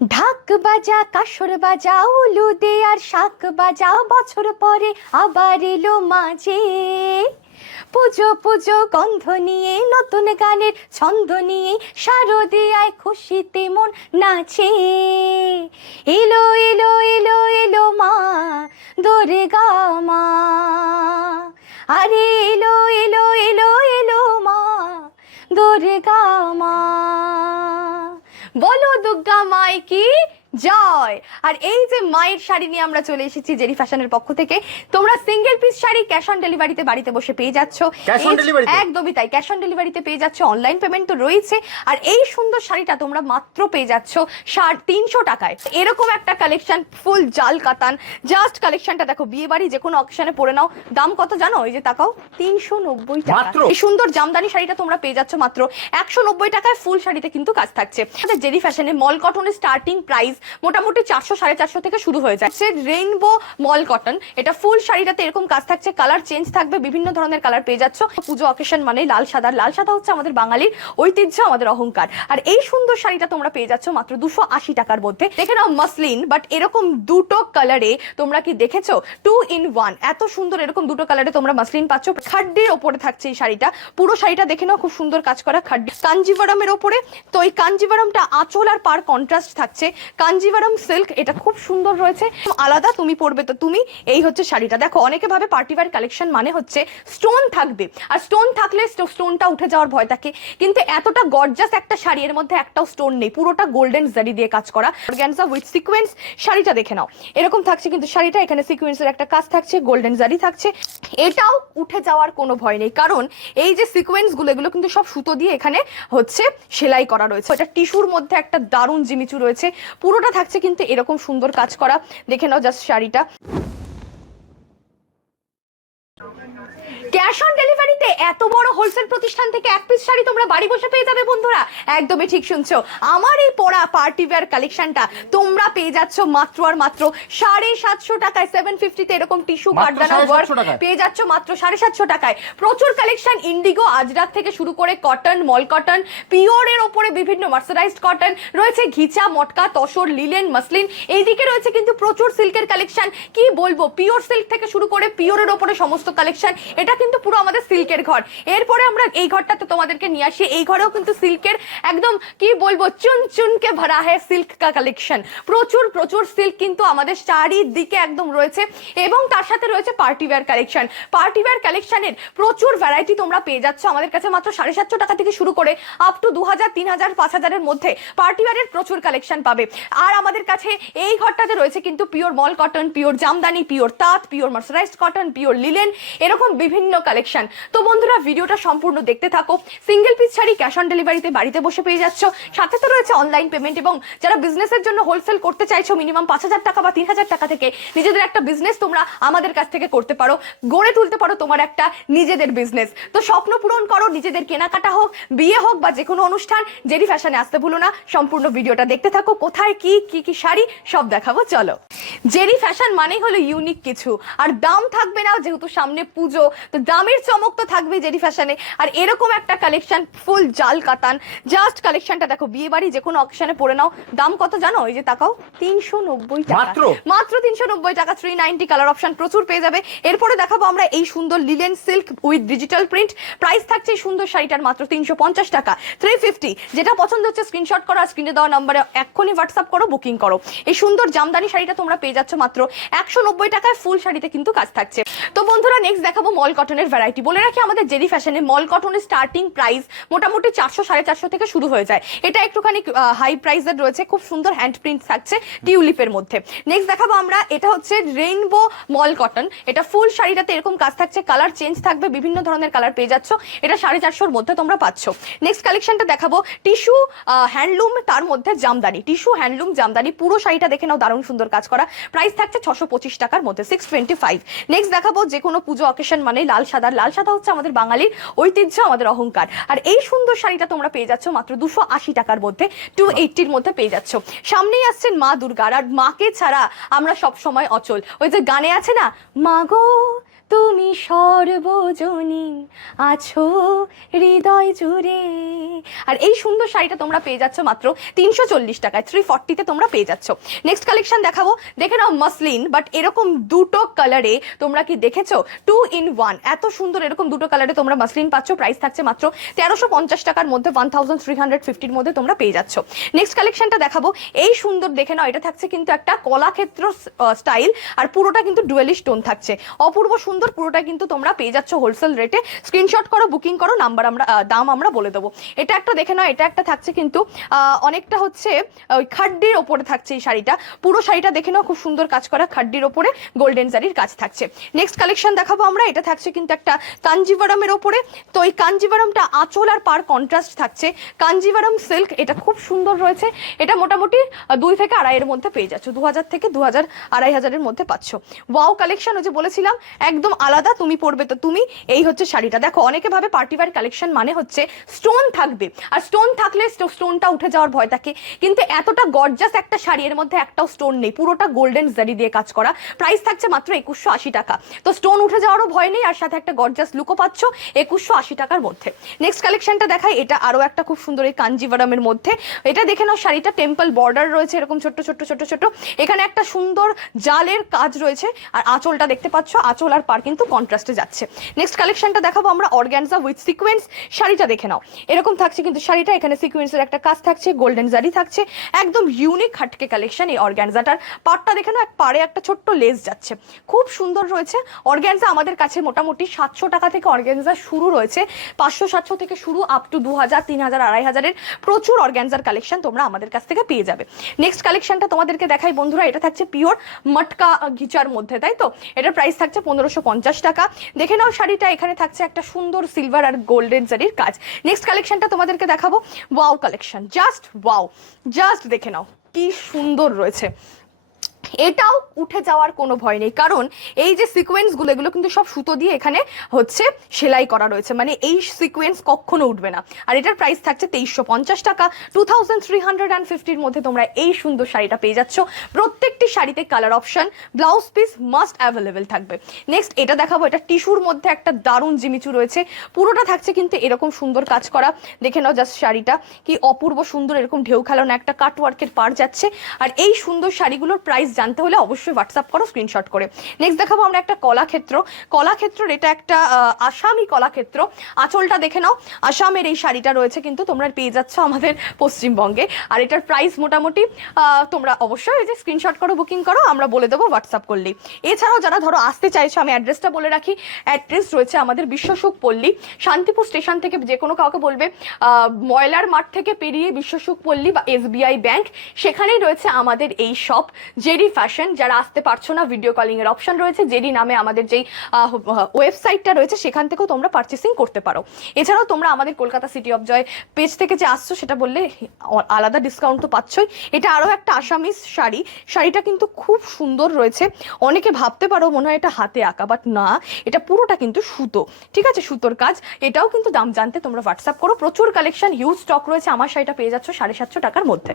ঢাক বাজা কাসর বাজা, উলু দে আর শাক বাজা, বছর পরে আবার এলো মাঝে। পুজো পুজো, গন্ধ নিয়ে, নতুন গানের ছন্দ নিয়ে শারদিয়ায় খুশিতে মন নাচে। জয়। আর এই যে মায়ের শাড়ি নিয়ে আমরা চলে এসেছি জেরি ফ্যাশনের পক্ষ থেকে তোমরা single piece sari cash on ডেলিভারিতে বাড়িতে বসে পেয়ে যাচ্ছ? একদমই তাই ক্যাশ অন ডেলিভারিতে পেয়ে যাচ্ছ অনলাইন পেমেন্ট তো রয়েছে। আর এই সুন্দর শাড়িটা তোমরা মাত্র পেয়ে যাচ্ছ ষাট তিনশো টাকায়। এরকম একটা কালেকশন ফুল জাল কাতান জাস্ট কালেকশনটা দেখো বিয়ে বাড়ি যে কোনো অকশনে পরে নাও। দাম কত জানো? ওই যে তাকাও তিনশো নব্বই টাকা? এই সুন্দর জামদানি শাড়িটা তোমরা পেয়ে যাচ্ছ মাত্র একশো নব্বই টাকায় ফুল শাড়িতে কিন্তু কাজ থাকছে। জেরি ফ্যাশনে মল কটনের স্টার্টিং প্রাইস মোটামুটি চারশো, সাড়ে চারশো থেকে শুরু হয়ে যাচ্ছে রেইনবো মল কটন এটা ফুল শাড়িটাতে এরকম কাজ থাকছে কালার চেঞ্জ থাকবে, বিভিন্ন ধরনের কালার পেয়ে যাচ্ছ। পুজো অকেশন মানে লাল সাদা লাল সাদা হচ্ছে আমাদের বাঙালির ঐতিহ্য, আমাদের অহংকার। আর এই সুন্দর শাড়িটা তোমরা পেয়ে যাচ্ছ মাত্র দুশো আশি টাকার মধ্যে। দেখে নাও মাসলিন বাট এরকম দুটো কালারে তোমরা কি দেখেছ? টু ইন ওয়ান এত সুন্দর এরকম দুটো কালারে তোমরা মাসলিন পাচ্ছ। খাড্ডির ওপরে থাকছে এই শাড়িটা। পুরো শাড়িটা দেখে নাও, খুব সুন্দর কাজ করা খাড্ডি। কাঞ্জিভারামের ওপরে, তো এই কাঞ্জিভারামটা আঁচল আর পার কন্ট্রাস্ট থাকছে। কাঞ্জিভারাম সিল্ক এটা খুব সুন্দর রয়েছে। আলাদা তুমি পরবে তো তুমি, এই হচ্ছে শাড়িটা। দেখো, অনেকে ভাবে পার্টিওয়ার কালেকশন মানে হচ্ছে স্টোন থাকবে। আর স্টোন থাকলে স্টোনটা উঠে যাওয়ার ভয় থাকে। কিন্তু এতটা গর্জাস একটা শাড়ি, এর মধ্যে একটাও স্টোন নেই। পুরোটা গোল্ডেন জারি দিয়ে কাজ করা। অর্গ্যানজা উইথ সিকোয়েন্স শাড়িটা দেখে নাও। এরকম থাকছে কিন্তু শাড়িটা, এখানে সিকোয়েন্সের একটা কাজ থাকছে গোল্ডেন জারি থাকছে। এটাও উঠে যাওয়ার কোনো ভয় নেই। কারণ এই যে সিকোয়েন্সগুলো এগুলো কিন্তু সব সুতো দিয়ে এখানে হচ্ছে সেলাই করা রয়েছে। এটা টিস্যুর মধ্যে একটা দারুণ জিমিচু রয়েছে। পুরোটা থাকছে কিন্তু এরকম সুন্দর কাজ করা। দেখে নাও জাস্ট শাড়িটা। ক্যাশ অন ডেলিভারিতে এত বড় হোলসেল প্রতিষ্ঠান থেকে এক পিস শাড়ি তোমরা বাড়ি বসে পেয়ে যাবে বন্ধুরা। একদমই ঠিক শুনছো। আমার এই পড়া পার্টি ওয়্যার কালেকশনটা তোমরা পেয়ে যাচ্ছ মাত্র আর মাত্র সাড়ে সাতশো টাকায়। সেভেন ফিফটিতে এরকম টিস্যু কাটদানা ওয়ার্ক পেয়ে যাচ্ছ মাত্র সাড়ে সাতশো টাকায়। প্রচুর কালেকশন ইন্ডিগো আজরাত থেকে শুরু করে কটন মল কটন পিওরের ওপরে বিভিন্ন মার্সারাইজড কটন রয়েছে ঘিচা মটকা তসর লিলেন মাসলিন। এইদিকে রয়েছে কিন্তু প্রচুর সিল্কের কালেকশন। কি বলব? পিওর সিল্ক থেকে শুরু করে পিওরের ওপরে সমস্ত কালেকশন। এটা কিন্তু পুরো আমাদের সিল্কের ঘর। এরপরে আমরা এই ঘরটাতে তোমাদেরকে নিয়ে আসি। এই ঘরেও কিন্তু সিল্কের একদম, কি বলব চুন চুনকে ভরা হয় সিল্ক কা কালেকশন প্রচুর প্রচুর সিল্ক কিন্তু আমাদের চারিদিকে একদম রয়েছে। এবং তার সাথে রয়েছে party wear collection party wear কালেকশনের প্রচুর ভ্যারাইটি তোমরা পেয়ে যাচ্ছ। আমাদের কাছে মাত্র সাড়ে সাতশো টাকা থেকে শুরু করে আপ টু দু হাজার, তিন হাজার, পাঁচ হাজারের মধ্যে পার্টি ওয়্যারের প্রচুর কালেকশন পাবে। আর আমাদের কাছে এই ঘরটাতে রয়েছে কিন্তু পিওর মল কটন পিওর জামদানি পিওর তাঁত pure mercerised cotton pure linen এরকম বিভিন্ন কালেকশন তো বন্ধুরা, ভিডিওটা সম্পূর্ণ দেখতে থাকো। Single piece sari cash on ডেলিভারিতে বাড়িতে বসে পেয়ে যাচ্ছ। সাথে তো রয়েছে অনলাইন পেমেন্ট এবং যারা বিজনেসের জন্য হোলসেল করতে চাইছো মিনিমাম পাঁচ হাজার টাকা বা তিন হাজার টাকা থেকে নিজেদের একটা বিজনেস তোমরা আমাদের কাছ থেকে করতে পারো। গড়ে তুলতে পারো তোমার একটা নিজেদের বিজনেস তো স্বপ্ন পূরণ করো, নিজেদের কেনাকাটা হোক, বিয়ে হোক বা যে কোনো অনুষ্ঠান জেরি ফ্যাশনে আসতে ভুলো না, সম্পূর্ণ ভিডিওটা দেখতে থাকো। কোথায় কি কি কি শাড়ি, সব দেখাবো, চলো। জেরি ফ্যাশন মানেই হলো ইউনিক কিছু। আর দাম থাকবে না, যেহেতু সামনে পুজো, তো দামের চমক তো থাকবে জেরি ফ্যাশনে। আর এরকম একটা কালেকশন ফুল জাল কাতান জাস্ট কালেকশনটা দেখো বিয়ে বাড়ি যে কোনো অকশনে পরে নাও। দাম কত জানো? ওই যে তাকাও তিনশো নব্বই মাত্র? মাত্র তিনশো নব্বই টাকা থ্রি নাইনটি কালার অপশন প্রচুর পেয়ে যাবে। এরপরে দেখাবো আমরা এই সুন্দর linen silk with digital print price থাকছে এই সুন্দর শাড়িটার মাত্র তিনশো পঞ্চাশ টাকা। থ্রি ফিফটি যেটা পছন্দ হচ্ছে স্ক্রিনশট করো আর স্ক্রিনে দেওয়া নাম্বারে এক্ষুনি হোয়াটসঅ্যাপ করো বুকিং করো। এই সুন্দর জামদানি শাড়িটা তোমরা পেয়ে যাচ্ছ মাত্র একশো নব্বই টাকায় ফুল শাড়িতে কিন্তু কাজ থাকছে। তো বন্ধুরা নেক্সট দেখাবো মল কটনের ভ্যারাইটি বলে রাখি, আমাদের জেরি ফ্যাশনে মল কটনের স্টার্টিং প্রাইস মোটামুটি চারশো সাড়ে চারশো থেকে শুরু হয়ে যায়। এটা একটুখানি হাই প্রাইসের রয়েছে, খুব সুন্দর হ্যান্ড প্রিন্ট থাকছে টিউলিপের মধ্যে। নেক্সট দেখাবো আমরা, এটা হচ্ছে রেইনবো মল কটন এটা ফুল শাড়িটাতে এরকম কাজ থাকছে কালার চেঞ্জ থাকবে, বিভিন্ন ধরনের কালার পেয়ে যাচ্ছ। এটা সাড়ে চারশোর মধ্যে তোমরা পাচ্ছ। নেক্সট কালেকশনটা দেখাবো টিস্যু হ্যান্ডলুম তার মধ্যে জামদানি। টিস্যু হ্যান্ডলুম জামদানি, পুরো শাড়িটা দেখে নাও, দারুণ সুন্দর কাজ করা। প্রাইস থাকছে ছশো পঁচিশ টাকার মধ্যে সিক্স টোয়েন্টি ফাইভ নেক্সট দেখাবো যে কোনো পুজো অকেশন মানে লাল সাদা। লাল সাদা হচ্ছে আমাদের বাঙালির ঐতিহ্য, আমাদের অহংকার। আর এই সুন্দর শাড়িটা তোমরা পেয়ে যাচ্ছ মাত্র দুশো আশি টাকার মধ্যে টু এইটির মধ্যে পেয়ে যাচ্ছ। সামনেই আসছেন মা দুর্গার, আর মাকে ছাড়া আমরা সব সময় অচল। ওই যে গানে আছে না, মা গো তুমি সর্বজনীন আছো হৃদয় জুড়ে। আর এই সুন্দর শাড়িটা তোমরা পেয়ে যাচ্ছ মাত্র তিনশো চল্লিশ টাকায় থ্রি ফর্টিতে তোমরা পেয়ে যাচ্ছ। নেক্সট কালেকশন দেখাবো। দেখে নাও মাসলিন বাট এরকম দুটো কালারে তোমরা কি দেখেছ? টু ইন ওয়ান এত সুন্দর এরকম দুটো কালারে তোমরা মাসলিন পাচ্ছ। প্রাইস থাকছে মাত্র তেরোশো পঞ্চাশ টাকার মধ্যে ওয়ান থাউজেন্ড থ্রি হান্ড্রেড ফিফটির মধ্যে তোমরা পেয়ে যাচ্ছ। নেক্সট কালেকশনটা দেখাবো। এই সুন্দর দেখে নাও, এটা থাকছে কিন্তু একটা কলাক্ষেত্র স্টাইল আর পুরোটা কিন্তু ডুয়েলি স্টোন থাকছে। অপূর্ব সুন্দর পুরোটা কিন্তু তোমরা পেয়ে যাচ্ছ হোলসেল রেটে স্ক্রিনশট করো বুকিং করো নাম্বার আমরা দাম আমরা বলে দেবো। এটা একটা দেখে নাও, এটা একটা থাকছে কিন্তু অনেকটা হচ্ছে ওই খাড্ডির ওপরে থাকছে এই শাড়িটা। পুরো শাড়িটা দেখে নাও, খুব সুন্দর কাজ করা খাড্ডির ওপরে গোল্ডেন জারির কাজ থাকছে। নেক্সট কালেকশন দেখাবো আমরা, এটা থাকছে কিন্তু একটা কাঞ্জিভারামের ওপরে। তো এই কাঞ্জিভারামটা আঁচল আর পার কন্ট্রাস্ট থাকছে। কাঞ্জিভারাম সিল্ক এটা খুব সুন্দর রয়েছে। এটা মোটামুটি দুই থেকে আড়াইয়ের মধ্যে পেয়ে যাচ্ছ। দু হাজার থেকে দু হাজার আড়াই হাজারের মধ্যে পাচ্ছ। ওয়াও কালেকশন ওই যে বলেছিলাম, একদম আলাদা তুমি পরবে। তো তুমি এই হচ্ছে শাড়িটা। দেখো, অনেকে ভাবে পার্টি ওয়্যার কালেকশন মানে হচ্ছে স্টোন থাকবে। আর স্টোন থাকলে স্টোনটা উঠে যাওয়ার ভয় থাকে। কিন্তু এতটা গর্জাস একটা শাড়ি, এর মধ্যে একটাও স্টোন নেই। পুরোটা গোল্ডেন জারি দিয়ে কাজ করা। প্রাইস থাকছে মাত্র একুশশো আশি টাকা। তো স্টোন উঠে যাওয়ারও ভয় নেই, আর সাথে একটা গর্জাস লুকও পাচ্ছ একুশশো আশি টাকার মধ্যে। নেক্সট কালেকশনটা দেখাই। এটা আরও একটা খুব সুন্দর এই কাঞ্জিভারামের মধ্যে। এটা দেখে নাও, শাড়িটা টেম্পল বর্ডার রয়েছে, এরকম ছোট্ট ছোট্ট ছোট ছোট এখানে একটা সুন্দর জালের কাজ রয়েছে। আর আঁচলটা দেখতে পাচ্ছ, আঁচল আর পার কিন্তু কন্ট্রাস্টে যাচ্ছে। নেক্সট কালেকশনটা দেখাবো আমরা অর্গ্যানজা উইথ সিকোয়েন্স শাড়িটা দেখে নাও। এরকম থাকছে কিন্তু শাড়িটা, এখানে সিকোয়েন্সের একটা কাজ থাকছে গোল্ডেন জারি থাকছে। একদম ইউনিক হাটকে কালেকশন এই অর্গ্যানজাটার পাটটা দেখে নাও, এক পাড়ে একটা ছোট্ট লেস যাচ্ছে। খুব সুন্দর রয়েছে। অর্গ্যানজা আমাদের কাছে মোটামুটি সাতশো টাকা থেকে অর্গ্যানজা শুরু রয়েছে। পাঁচশো, সাতশো থেকে শুরু আপ টু দু হাজার, তিন হাজার, আড়াই হাজারের প্রচুর অর্গ্যানজার কালেকশন তোমরা আমাদের কাছ থেকে পেয়ে যাবে। নেক্সট কালেকশনটা তোমাদেরকে দেখাই বন্ধুরা, এটা থাকছে পিওর মটকা ঘিচার মধ্যে, তাই তো? এটার প্রাইস থাকছে পনেরোশো পঞ্চাশ টাকা। দেখে নাও শাড়িটা, এখানে থাকছে একটা সুন্দর সিলভার আর গোল্ডেন জারির কাজ। নেক্সট কালেকশনটা তোমাদেরকে দেখাবো। Wow collection just wow just দেখে নাও, কি সুন্দর রয়েছে। এটাও উঠে যাওয়ার কোনো ভয় নেই। কারণ এই যে সিকোয়েন্সগুলো এগুলো কিন্তু সব সুতো দিয়ে এখানে হচ্ছে সেলাই করা রয়েছে। মানে এই সিকোয়েন্স কখনো উঠবে না। আর এটার প্রাইস থাকছে তেইশশো পঞ্চাশ টাকা। Two thousand three hundred and ফিফটির মধ্যে তোমরা এই সুন্দর শাড়িটা পেয়ে যাচ্ছ। প্রত্যেকটি শাড়িতে colour option blouse piece must available থাকবে। নেক্সট এটা দেখাবো। এটা টিস্যুর মধ্যে একটা দারুণ জিমিচু রয়েছে। পুরোটা থাকছে কিন্তু এরকম সুন্দর কাজ করা। দেখে নাও জাস্ট শাড়িটা। কি অপূর্ব সুন্দর এরকম ঢেউ খেলানো একটা কাটওয়ার্কের পার যাচ্ছে। আর এই সুন্দর শাড়িগুলোর প্রাইস জানতে হলে অবশ্যই হোয়াটসঅ্যাপ করো স্ক্রিনশট করে। নেক্সট দেখাবো আমরা একটা কলাক্ষেত্র। কলাক্ষেত্রর এটা একটা আসামি কলাক্ষেত্র। আঁচলটা দেখে নাও। আসামের এই শাড়িটা রয়েছে কিন্তু তোমরা পেয়ে যাচ্ছ আমাদের পশ্চিমবঙ্গে। আর এটার প্রাইস মোটামুটি তোমরা অবশ্যই যে স্ক্রিনশট করো বুকিং করো, আমরা বলে দেবো হোয়াটসঅ্যাপ করলেই। এছাড়াও যারা ধরো আসতে চাইছো, আমি অ্যাড্রেসটা বলে রাখি। অ্যাড্রেস রয়েছে আমাদের বিশ্বসুখ পল্লী। শান্তিপুর স্টেশন থেকে যে কোনো কাউকে বলবে ময়লার মাঠ থেকে পেরিয়ে বিশ্বসুখ পল্লী বা এসবিআই ব্যাংক সেখানেই রয়েছে আমাদের এই শপ জেডি ফ্যাশন যারা আসতে পারছ না ভিডিও কলিং এর অপশন রয়েছে, জেডি নামে আমাদের যেই ওয়েবসাইটটা রয়েছে, সেখান থেকেও তোমরা পারচেসিং করতে পারো। এছাড়াও তোমরা আমাদের Kolkata city of joy page থেকে যে আসছো, সেটা বললে আলাদা ডিসকাউন্ট তো পাচ্ছই। এটা আরও একটা আসামিস শাড়ি। শাড়িটা কিন্তু খুব সুন্দর রয়েছে। অনেকে ভাবতে পারো মনে হয় এটা হাতে আঁকা বাট না, এটা পুরোটা কিন্তু সুতো। ঠিক আছে, সুতোর কাজ। এটাও কিন্তু দাম জানতে তোমরা হোয়াটসঅ্যাপ করো। প্রচুর কালেকশন হিউজ স্টক রয়েছে। আমার শাড়িটা পেয়ে যাচ্ছ সাড়ে সাতশো টাকার মধ্যে।